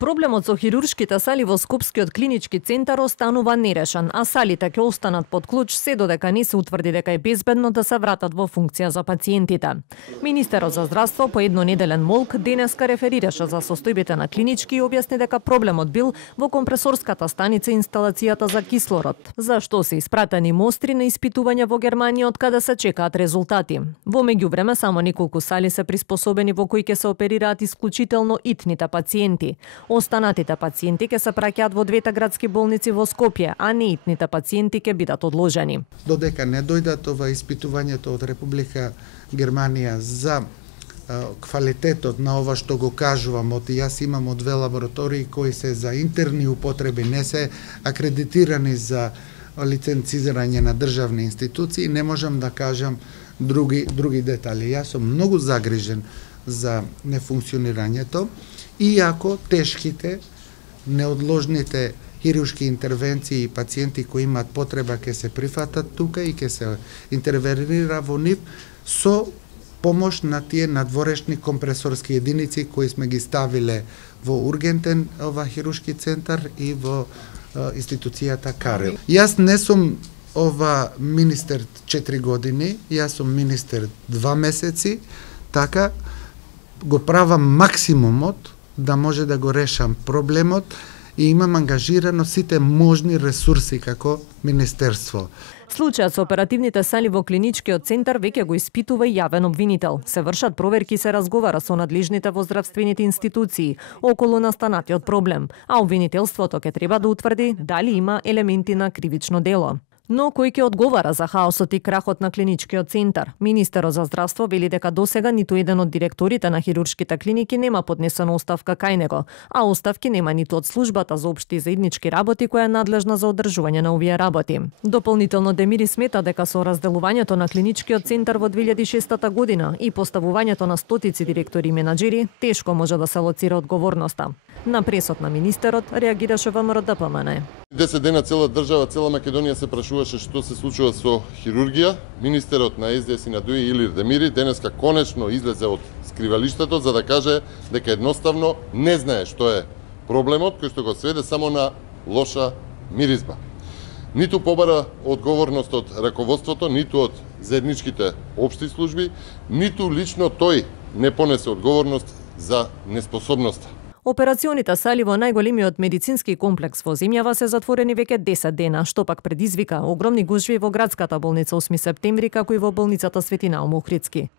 Проблемот со хируршките сали во Скопскиот клинички центар останува нерешен, а салите ќе останат под клуч се додека не се утврди дека е безбедно да се вратат во функција за пациентите. Министерот за здравство по еднонеделен молк денеска реферираше за состојбите на клинички и објасни дека проблемот бил во компресорската станица и инсталацијата за кислород, за што се испратени мостри на испитување во Германија од каде се чекаат резултати. Во меѓувреме само неколку сали се приспособени во кои ќе се оперираат исклучително итните пациенти. Останатите пациенти ќе се праќаат во двете градски болници во Скопје, а неитните пациенти ќе бидат одложени. Додека не дојдат ова испитувањето од Република Германија за квалитетот на ова што го кажувам, јас имам од две лаборатории кои се за интерни употреби, не се акредитирани за лиценцирање на државни институции, не можам да кажам други детали. Јас сум многу загрижен за нефункционирањето, иако тешките, неодложните хируршки интервенции и пациенти кои имаат потреба ќе се прифатат тука и ќе се интервенира во нив со помош на тие надворешни компресорски единици кои сме ги ставиле во ургентен хируршки центар и во институцијата Карел. Јас не сум министер 4 години, јас сум министер 2 месеци, така го правам максимумот да може да го решам проблемот и имам ангажирано сите можни ресурси како министерство. Случајот со оперативните сали во клиничкиот центар веќе го испитува и јавен обвинител. Се вршат проверки и се разговара со надлежните во здравствените институции околу настанатиот проблем, а обвинителството ќе треба да утврди дали има елементи на кривично дело. Но кој ќе одговара за хаосот и крахот на клиничкиот центар? Министерот за здравство вели дека досега ниту еден од директорите на хируршките клиники нема поднесена оставка кај него, а оставки нема ниту од службата за општи и заеднички работи која е надлежна за одржување на овие работи. Дополнително Демири смета дека со разделувањето на клиничкиот центар во 2006 година и поставувањето на стотици директори и менаџери, тешко може да се лоцира одговорноста. На пресот на министерот реагираше ВМРО ДПМН. 10 дена цела држава, цела Македонија се прашуваше што се случува со хирургија. Министерот на СДС и на ДУИ Илир Демири денеска конечно излезе од скривалиштето за да каже дека едноставно не знае што е проблемот, кој што го сведе само на лоша миризба. Ниту побара одговорност од раководството, ниту од заедничките општи служби, ниту лично тој не понесе одговорност за неспособноста. Операционите сали во најголемиот медицински комплекс во земјава се затворени веќе 10 дена, што пак предизвика огромни гужви во градската болница 8 септември, како и во болницата Свети Наум Охридски.